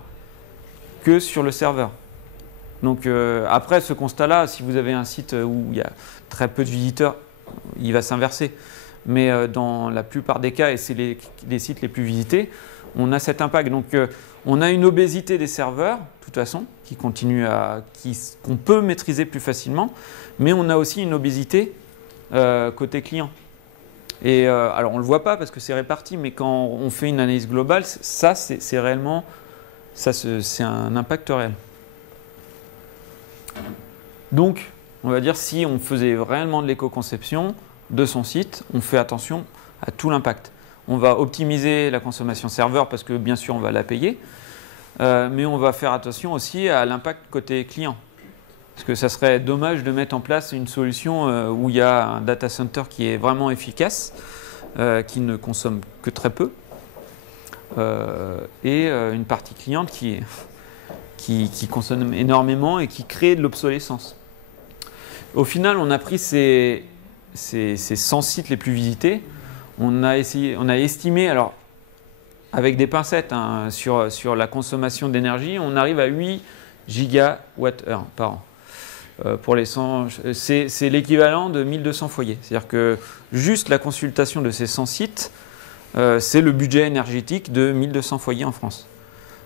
que sur le serveur. Donc après ce constat-là, si vous avez un site où il y a très peu de visiteurs, il va s'inverser. Mais dans la plupart des cas, et c'est les sites les plus visités, on a cet impact. Donc on a une obésité des serveurs, de toute façon, qu'on peut maîtriser plus facilement, mais on a aussi une obésité côté client. Et alors on ne le voit pas parce que c'est réparti, mais quand on fait une analyse globale, ça c'est réellement, c'est un impact réel. Donc on va dire si on faisait réellement de l'éco-conception de son site, on fait attention à tout l'impact. On va optimiser la consommation serveur parce que bien sûr on va la payer, mais on va faire attention aussi à l'impact côté client. Parce que ça serait dommage de mettre en place une solution où il y a un data center qui est vraiment efficace, qui ne consomme que très peu, et une partie cliente qui consomme énormément et qui crée de l'obsolescence. Au final, on a pris ces 100 sites les plus visités. On a estimé, alors avec des pincettes sur la consommation d'énergie, on arrive à 8 gigawattheures par an. Pour les 100, c'est l'équivalent de 1200 foyers. C'est-à-dire que juste la consultation de ces 100 sites, c'est le budget énergétique de 1200 foyers en France.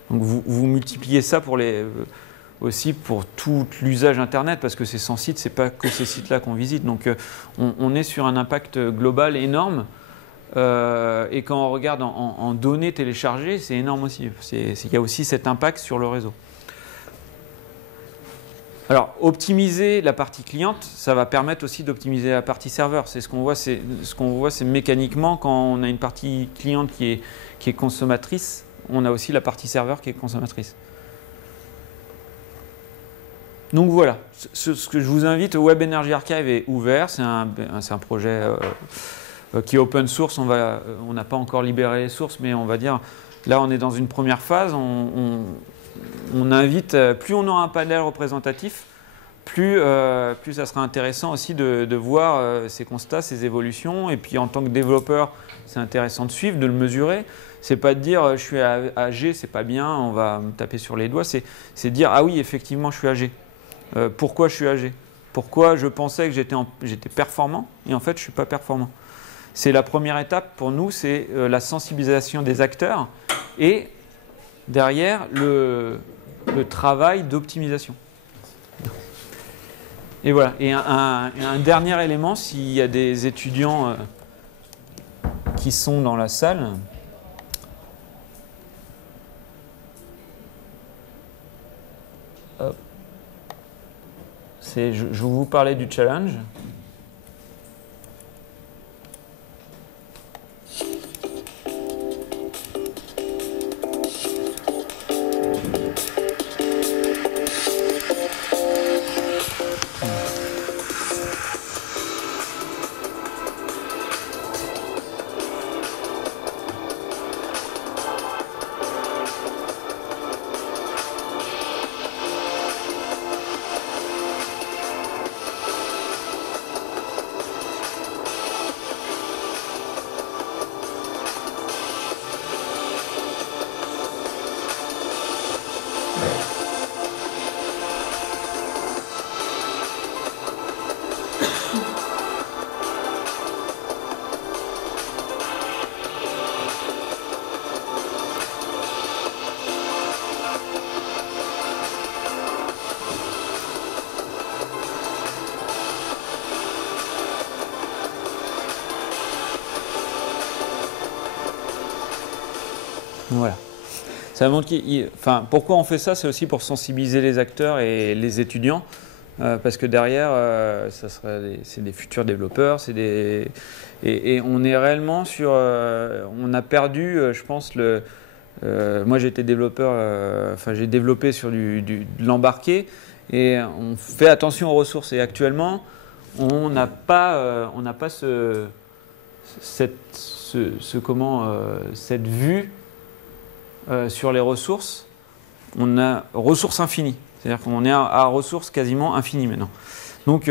Donc vous multipliez ça aussi pour tout l'usage Internet, parce que ces 100 sites, ce n'est pas que ces sites-là qu'on visite. Donc on est sur un impact global énorme. Et quand on regarde en données téléchargées, c'est énorme aussi. Il y a aussi cet impact sur le réseau. Alors, optimiser la partie cliente, ça va permettre aussi d'optimiser la partie serveur. C'est ce qu'on voit, c'est mécaniquement quand on a une partie cliente qui est consommatrice, on a aussi la partie serveur qui est consommatrice. Donc voilà, ce que je vous invite, Web Energy Archive est ouvert, c'est un projet qui est open source. On n'a pas encore libéré les sources, mais on va dire, là on est dans une première phase. On invite, plus on aura un panel représentatif, plus ça sera intéressant aussi de voir ces constats, ces évolutions. Et puis en tant que développeur, c'est intéressant de suivre, de le mesurer. C'est pas de dire je suis à G, c'est pas bien, on va me taper sur les doigts. C'est de dire ah oui, effectivement, je suis à G. Pourquoi je suis à G? Pourquoi je pensais que j'étais performant et en fait je suis pas performant? C'est la première étape pour nous, c'est la sensibilisation des acteurs et derrière le travail d'optimisation. Et voilà. Et un dernier élément, s'il y a des étudiants qui sont dans la salle. Hop. Je vais vous parler du challenge. Voilà. Ça montre pourquoi on fait ça, c'est aussi pour sensibiliser les acteurs et les étudiants, parce que derrière, c'est des futurs développeurs, et on est réellement sur, on a perdu, je pense, moi j'ai été développeur, j'ai développé sur de l'embarqué, et on fait attention aux ressources. Et actuellement, on n'a pas cette vue. Sur les ressources, on a ressources infinies. C'est-à-dire qu'on est à ressources quasiment infinies maintenant. Donc,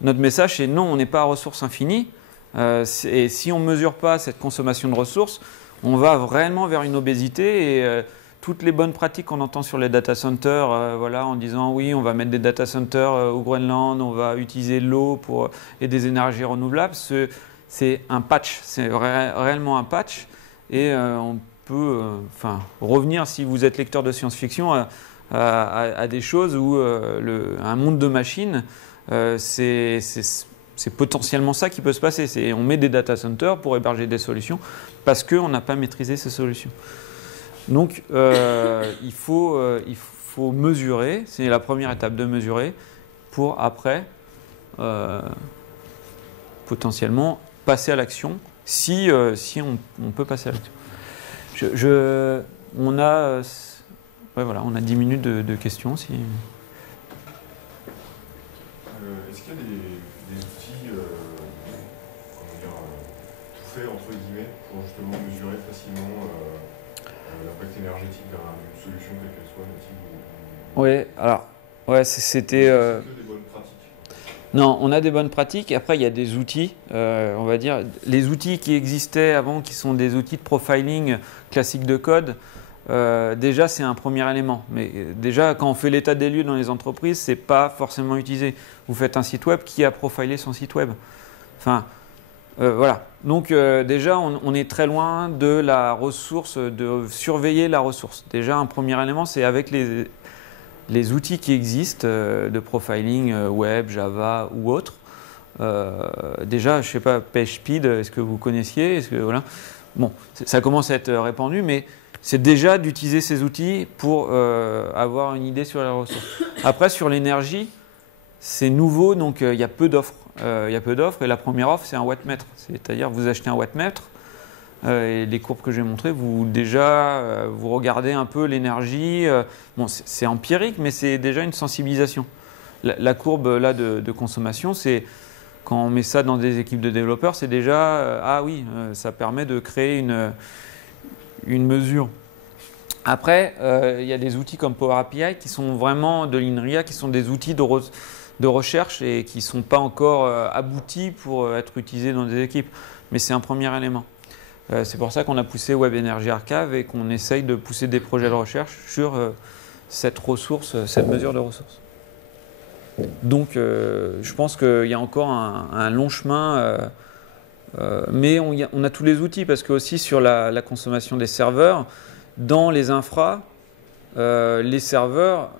notre message, c'est non, on n'est pas à ressources infinies. Et si on ne mesure pas cette consommation de ressources, on va réellement vers une obésité. Et toutes les bonnes pratiques qu'on entend sur les data centers, voilà, en disant oui, on va mettre des data centers au Groenland, on va utiliser l'eau et des énergies renouvelables, c'est un patch, c'est réellement un patch. Et on peut revenir, si vous êtes lecteur de science-fiction, à des choses où un monde de machines, c'est potentiellement ça qui peut se passer. On met des data centers pour héberger des solutions parce qu'on n'a pas maîtrisé ces solutions. Donc, il faut mesurer. C'est la première étape de mesurer pour après, potentiellement, passer à l'action si on peut passer à l'action. On a 10 minutes de questions. Est-ce qu'il y a des outils tout faits entre guillemets pour justement mesurer facilement l'impact énergétique d'une solution quelle qu'elle soit, native ou... Oui, alors, c'était... des bonnes pratiques. Non, on a des bonnes pratiques. Après, il y a des outils, on va dire, les outils qui existaient avant, qui sont des outils de profiling classiques de code. Déjà, c'est un premier élément. Mais déjà, quand on fait l'état des lieux dans les entreprises, c'est pas forcément utilisé. Vous faites un site web, qui a profilé son site web? Enfin, voilà. Donc, déjà, on est très loin de la ressource, de surveiller la ressource. Déjà, un premier élément, c'est avec les outils qui existent de profiling web, Java ou autres. Déjà, je ne sais pas, PageSpeed, est-ce que vous connaissiez? Voilà. Bon, ça commence à être répandu, mais c'est déjà d'utiliser ces outils pour avoir une idée sur la ressource. Après, sur l'énergie, c'est nouveau, donc il y a peu d'offres. Et la première offre, c'est un wattmètre. C'est-à-dire, vous achetez un wattmètre, et les courbes que j'ai montrées, vous regardez un peu l'énergie. Bon, c'est empirique, mais c'est déjà une sensibilisation. La courbe là de consommation, c'est quand on met ça dans des équipes de développeurs, c'est déjà ça permet de créer une mesure. Après, il y a des outils comme Power API qui sont vraiment de l'INRIA, qui sont des outils de recherche et qui ne sont pas encore aboutis pour être utilisés dans des équipes. Mais c'est un premier élément. C'est pour ça qu'on a poussé Web Energy Archive et qu'on essaye de pousser des projets de recherche sur cette mesure de ressources. Donc, je pense qu'il y a encore un long chemin, mais on a tous les outils parce que aussi sur la consommation des serveurs, dans les infras, les serveurs,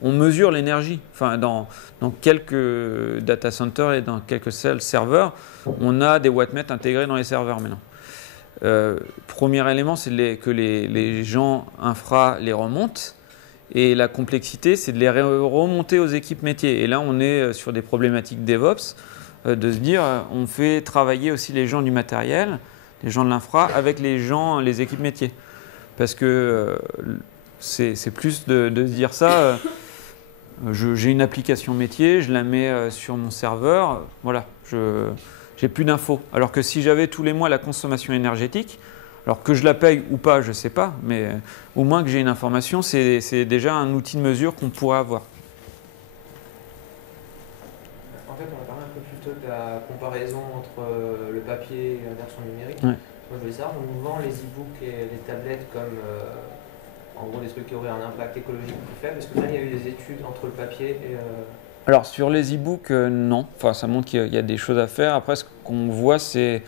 on mesure l'énergie. Enfin, dans quelques data centers et dans quelques serveurs, on a des wattmètres intégrés dans les serveurs maintenant. Premier élément, c'est que les gens infra les remontent. Et la complexité, c'est de les remonter aux équipes métiers. Et là, on est sur des problématiques DevOps, de se dire, on fait travailler aussi les gens du matériel, les gens de l'infra, avec les équipes métiers. Parce que c'est plus de se dire ça, j'ai une application métier, je la mets sur mon serveur, voilà, j'ai plus d'infos. Alors que si j'avais tous les mois la consommation énergétique, alors que je la paye ou pas, je ne sais pas, mais au moins que j'ai une information, c'est déjà un outil de mesure qu'on pourrait avoir. En fait, on a parlé un peu plus tôt de la comparaison entre le papier et la version numérique. Ouais. Moi, je voulais savoir, on nous vend les e-books et les tablettes comme en gros des trucs qui auraient un impact écologique plus faible. Est-ce que là, il y a eu des études entre le papier et... Alors, sur les e-books, non. Enfin, ça montre qu'il y a des choses à faire. Après, ce qu'on voit, c'est...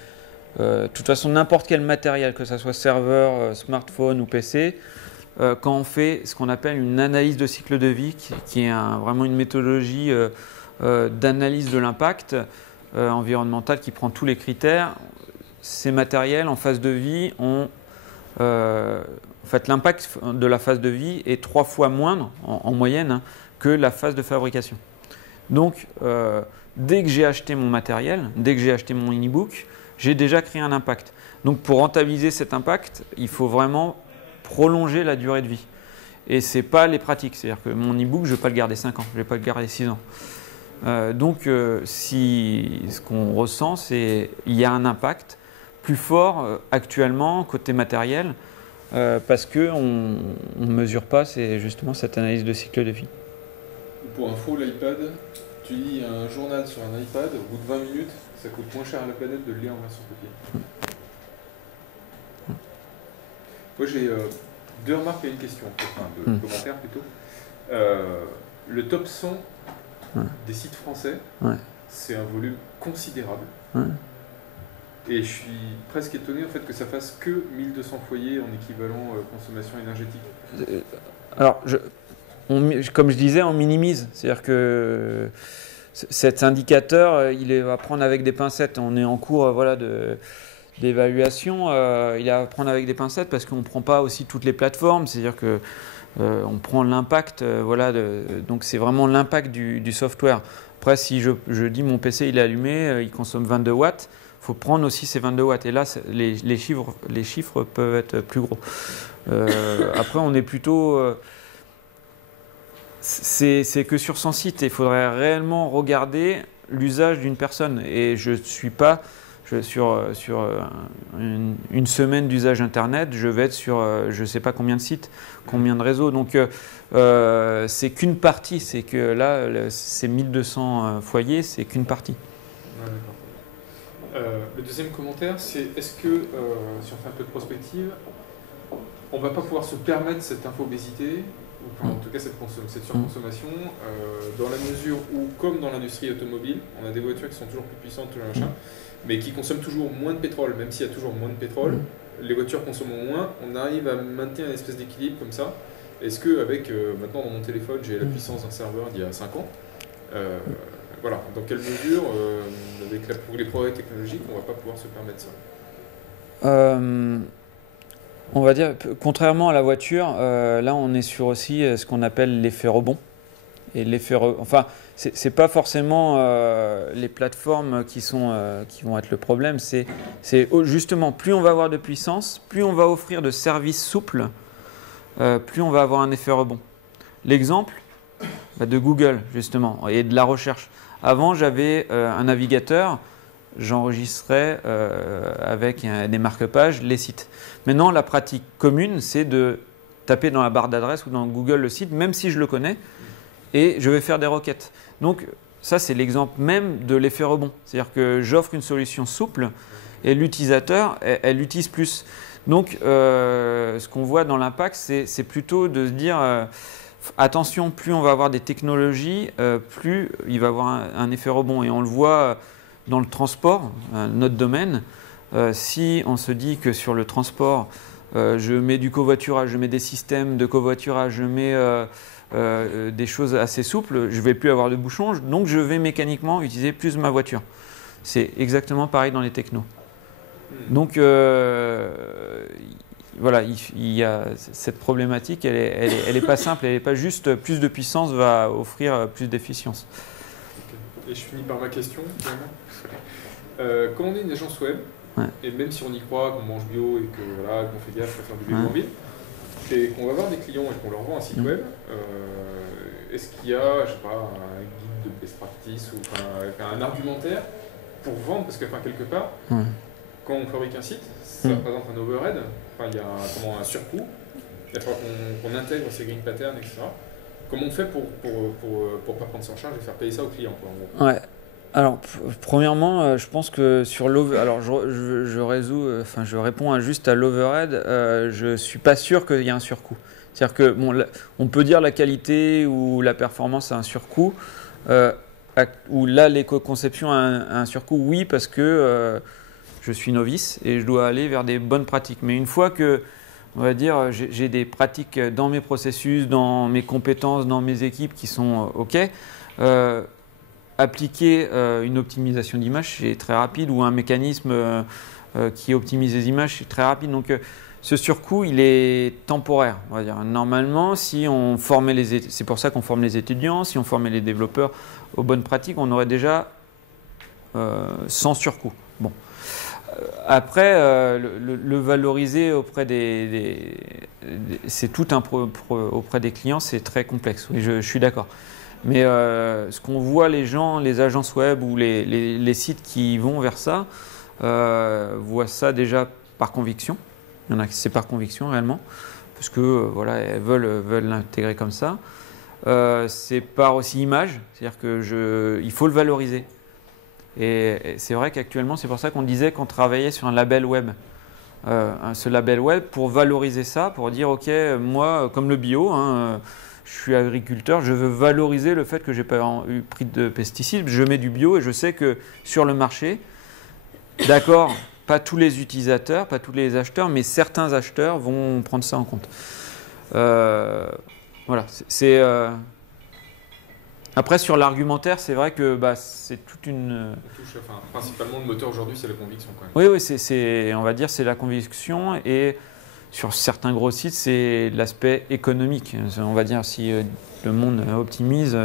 de toute façon, n'importe quel matériel, que ce soit serveur, smartphone ou PC, quand on fait ce qu'on appelle une analyse de cycle de vie, qui est vraiment une méthodologie d'analyse de l'impact environnemental qui prend tous les critères, ces matériels en phase de vie ont... en fait, l'impact de la phase de vie est 3 fois moindre, en moyenne, que la phase de fabrication. Donc, dès que j'ai acheté mon matériel, dès que j'ai acheté mon e-book, j'ai déjà créé un impact. Donc, pour rentabiliser cet impact, il faut vraiment prolonger la durée de vie. Et ce n'est pas les pratiques. C'est-à-dire que mon e-book, je ne vais pas le garder 5 ans, je ne vais pas le garder 6 ans. Donc, ce qu'on ressent, c'est qu'il y a un impact plus fort actuellement côté matériel parce qu'on ne mesure pas justement cette analyse de cycle de vie. Pour info, l'iPad, tu lis un journal sur un iPad, au bout de 20 minutes, ça coûte moins cher à la planète de le lire en version papier. Moi, j'ai 2 remarques et une question, enfin 2 commentaires plutôt. Le top 100 des sites français, c'est un volume considérable. Et je suis presque étonné en fait que ça fasse que 1200 foyers en équivalent consommation énergétique. Alors, comme je disais, on minimise. C'est-à-dire que cet indicateur, il va prendre avec des pincettes. On est en cours d'évaluation. Il est à prendre avec des pincettes parce qu'on ne prend pas aussi toutes les plateformes. C'est-à-dire que on prend l'impact. Donc, c'est vraiment l'impact du software. Après, si je dis mon PC il est allumé, il consomme 22 watts, il faut prendre aussi ces 22 watts. Et là, les chiffres peuvent être plus gros. Après, on est plutôt... c'est que sur son site, il faudrait réellement regarder l'usage d'une personne. Et je ne suis pas... Sur une semaine d'usage Internet, je vais être sur je ne sais pas combien de sites, combien de réseaux. Donc, c'est qu'une partie. C'est que là, ces 1200 foyers, c'est qu'une partie. Ouais, d'accord. Le deuxième commentaire, c'est est-ce que, si on fait un peu de prospective, on ne va pas pouvoir se permettre cette infobésité, ou en tout cas cette surconsommation, dans la mesure où, comme dans l'industrie automobile, on a des voitures qui sont toujours plus puissantes, tout le machin, mais qui consomment toujours moins de pétrole, même s'il y a toujours moins de pétrole, les voitures consomment moins, on arrive à maintenir une espèce d'équilibre comme ça. Est-ce qu'avec, maintenant dans mon téléphone, j'ai la puissance d'un serveur d'il y a 5 ans, voilà, dans quelle mesure, avec les progrès technologiques, on ne va pas pouvoir se permettre ça? On va dire, contrairement à la voiture, là on est sur aussi ce qu'on appelle l'effet rebond. Et enfin, c'est pas forcément les plateformes qui vont être le problème. C'est justement, plus on va avoir de puissance, plus on va offrir de services souples, plus on va avoir un effet rebond. L'exemple de Google, justement, et de la recherche. Avant, j'avais un navigateur, j'enregistrais avec des marque-pages les sites. Maintenant, la pratique commune, c'est de taper dans la barre d'adresse ou dans Google le site, même si je le connais, et je vais faire des requêtes. Donc, ça, c'est l'exemple même de l'effet rebond. C'est-à-dire que j'offre une solution souple et l'utilisateur, elle l'utilise plus. Donc, ce qu'on voit dans l'impact, c'est plutôt de se dire attention, plus on va avoir des technologies, plus il va avoir un effet rebond. Et on le voit dans le transport, notre domaine. Si on se dit que sur le transport, je mets du covoiturage, je mets des systèmes de covoiturage, je mets des choses assez souples, je ne vais plus avoir de bouchons, donc je vais mécaniquement utiliser plus ma voiture. C'est exactement pareil dans les technos. Donc voilà, il y a cette problématique, elle est pas simple, elle n'est pas juste plus de puissance va offrir plus d'efficience. Et je finis par ma question, quand on est une agence web, et même si on y croit, qu'on mange bio et que voilà, qu'on fait gaffe à faire du bio en ville, et qu'on va voir des clients et qu'on leur vend un site web, est-ce qu'il y a, je sais pas, un guide de best practice ou un argumentaire pour vendre? Parce que quelque part, quand on fabrique un site, ça représente un overhead, il y a un surcoût, il faut qu'on intègre ces green patterns, etc. Comment on fait pour pas prendre ça en charge et faire payer ça aux clients, quoi, en gros? Ouais. Alors, premièrement, je pense que sur l'overhead, alors je réponds juste à l'overhead, je suis pas sûr qu'il y ait un surcoût. C'est-à-dire que on peut dire la qualité ou la performance a un surcoût, ou là l'éco-conception a un surcoût, oui, parce que je suis novice et je dois aller vers des bonnes pratiques. Mais une fois que, on va dire, j'ai des pratiques dans mes processus, dans mes compétences, dans mes équipes qui sont OK, appliquer une optimisation d'image, c'est très rapide, ou un mécanisme qui optimise les images, c'est très rapide. Donc, ce surcoût, il est temporaire, on va dire. Normalement, si on formait c'est pour ça qu'on forme les étudiants, si on formait les développeurs aux bonnes pratiques, on aurait déjà sans surcoût. Bon. Après, le valoriser auprès c'est tout auprès des clients, c'est très complexe. Oui, je suis d'accord. Mais ce qu'on voit les agences web ou les sites qui vont vers ça, voient ça déjà par conviction. Il y en a qui c'est par conviction réellement, parce que voilà, elles veulent l'intégrer comme ça. C'est par aussi image, c'est-à-dire que il faut le valoriser. Et c'est vrai qu'actuellement, c'est pour ça qu'on disait qu'on travaillait sur un label web. ce label web pour valoriser ça, pour dire ok, moi comme le bio, hein, je suis agriculteur, je veux valoriser le fait que j'ai pas eu pris de pesticides, je mets du bio et je sais que sur le marché, d'accord, pas tous les utilisateurs, pas tous les acheteurs, mais certains acheteurs vont prendre ça en compte. Voilà, après, sur l'argumentaire, c'est vrai que c'est toute une... Principalement, le moteur aujourd'hui, c'est la conviction quand même. Oui, on va dire c'est la conviction, et sur certains gros sites, c'est l'aspect économique. On va dire si le monde optimise,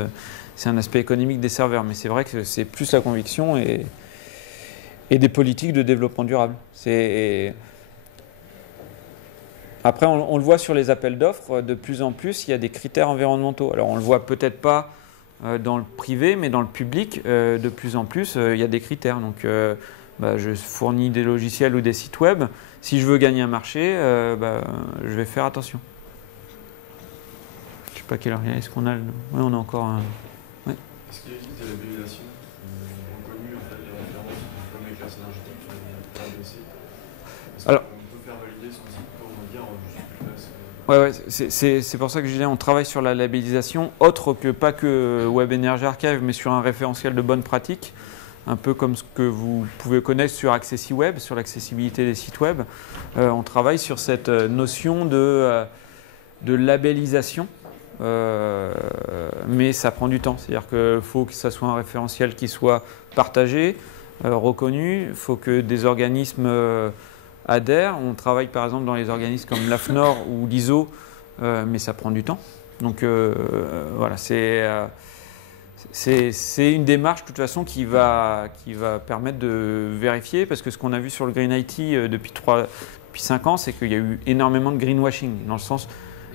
c'est un aspect économique des serveurs, mais c'est vrai que c'est plus la conviction et des politiques de développement durable. Après, on le voit sur les appels d'offres, de plus en plus, il y a des critères environnementaux. Alors, on ne le voit peut-être pas dans le privé, mais dans le public, de plus en plus, il y a des critères. Donc, je fournis des logiciels ou des sites web. Si je veux gagner un marché, je vais faire attention. Je ne sais pas quelle heure il est. Est-ce qu'on a... Oui, on a encore un... Ouais. Est-ce qu'il existe des labellisations reconnues, en fait, des références comme les classes énergétiques, ABC? Alors, on peut faire valider son site pour dire je suis plus classe. Ouais, c'est pour ça que je disais on travaille sur la labellisation, autre que pas que Web Energy Archive, mais sur un référentiel de bonne pratique, un peu comme ce que vous pouvez connaître sur AccessiWeb, sur l'accessibilité des sites web. On travaille sur cette notion de labellisation, mais ça prend du temps. C'est-à-dire qu'il faut que ça soit un référentiel qui soit partagé, reconnu, il faut que des organismes adhèrent. On travaille par exemple dans les organismes comme l'AFNOR ou l'ISO, mais ça prend du temps. Donc voilà, c'est une démarche de toute façon qui va permettre de vérifier, parce que ce qu'on a vu sur le Green IT depuis 5 ans, c'est qu'il y a eu énormément de greenwashing. Dans le sens,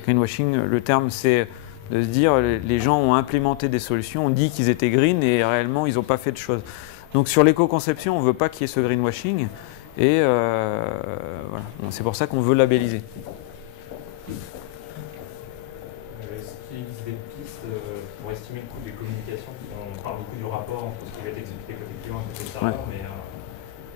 greenwashing, le terme c'est de se dire les gens ont implémenté des solutions, on dit qu'ils étaient green et réellement ils n'ont pas fait de choses. Donc sur l'éco-conception, on ne veut pas qu'il y ait ce greenwashing. Et voilà, c'est pour ça qu'on veut labelliser. Est-ce qu'il existe des pistes pour estimer le coût des communications? On parle beaucoup du rapport entre ce qui va être exécuté côté client et côté serveur, mais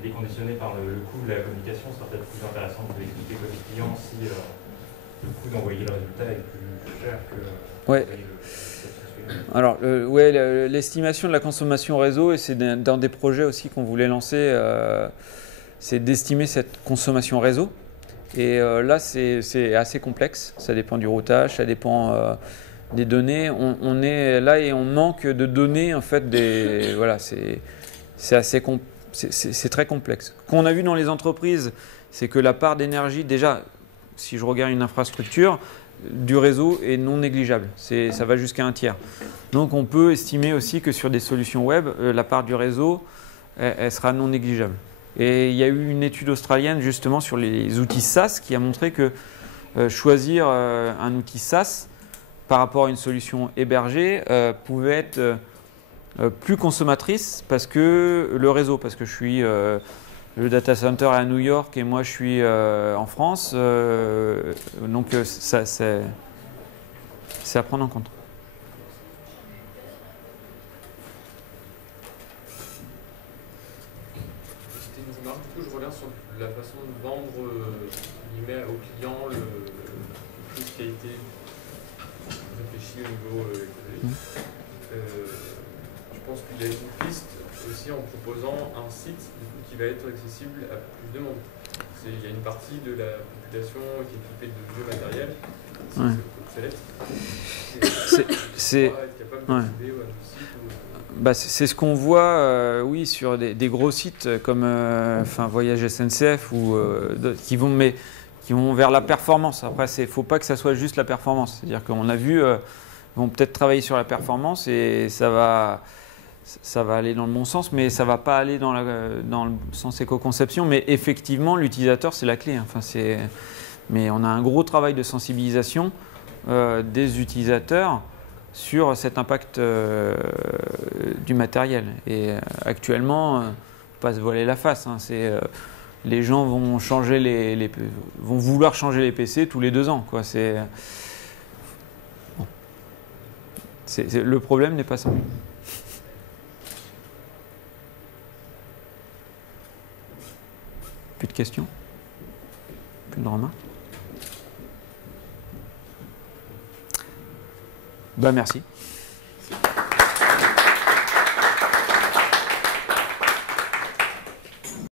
il est conditionné par le coût de la communication. Ce sera peut-être plus intéressant de l'exécuter côté client si le coût d'envoyer le résultat est plus cher que Alors, l'estimation de la consommation réseau, et c'est dans des projets aussi qu'on voulait lancer, c'est d'estimer cette consommation réseau. Et là, c'est assez complexe. Ça dépend du routage, ça dépend des données. On est là et on manque de données, en fait. Voilà, c'est très complexe. Ce qu'on a vu dans les entreprises, c'est que la part d'énergie, déjà, si je regarde une infrastructure, du réseau est non négligeable. Ça va jusqu'à 1/3. Donc, on peut estimer aussi que sur des solutions web, la part du réseau, elle sera non négligeable. Et il y a eu une étude australienne justement sur les outils SaaS qui a montré que choisir un outil SaaS par rapport à une solution hébergée pouvait être plus consommatrice parce que le réseau, parce que je suis le data center est à New York et moi je suis en France, donc c'est à prendre en compte. Je reviens sur la façon de vendre aux clients tout ce qui a été réfléchi au niveau écologique. Je pense qu'il y a une piste aussi en proposant un site qui va être accessible à plus de monde. Il y a une partie de la population qui est équipée de vieux matériel, c'est être capable d'accéder à nos sites. C'est ce qu'on voit sur des gros sites comme Voyage SNCF qui vont vers la performance. Après, il ne faut pas que ça soit juste la performance. C'est-à-dire qu'on a vu, ils vont peut-être travailler sur la performance et ça va aller dans le bon sens, mais ça ne va pas aller dans le sens éco-conception. Mais effectivement, l'utilisateur, c'est la clé. Mais on a un gros travail de sensibilisation des utilisateurs sur cet impact du matériel. Et actuellement, pas se voiler la face. Les gens vont vont vouloir changer les PC tous les 2 ans. Le problème n'est pas ça. Plus de questions ? Aucune remarque? Bah merci.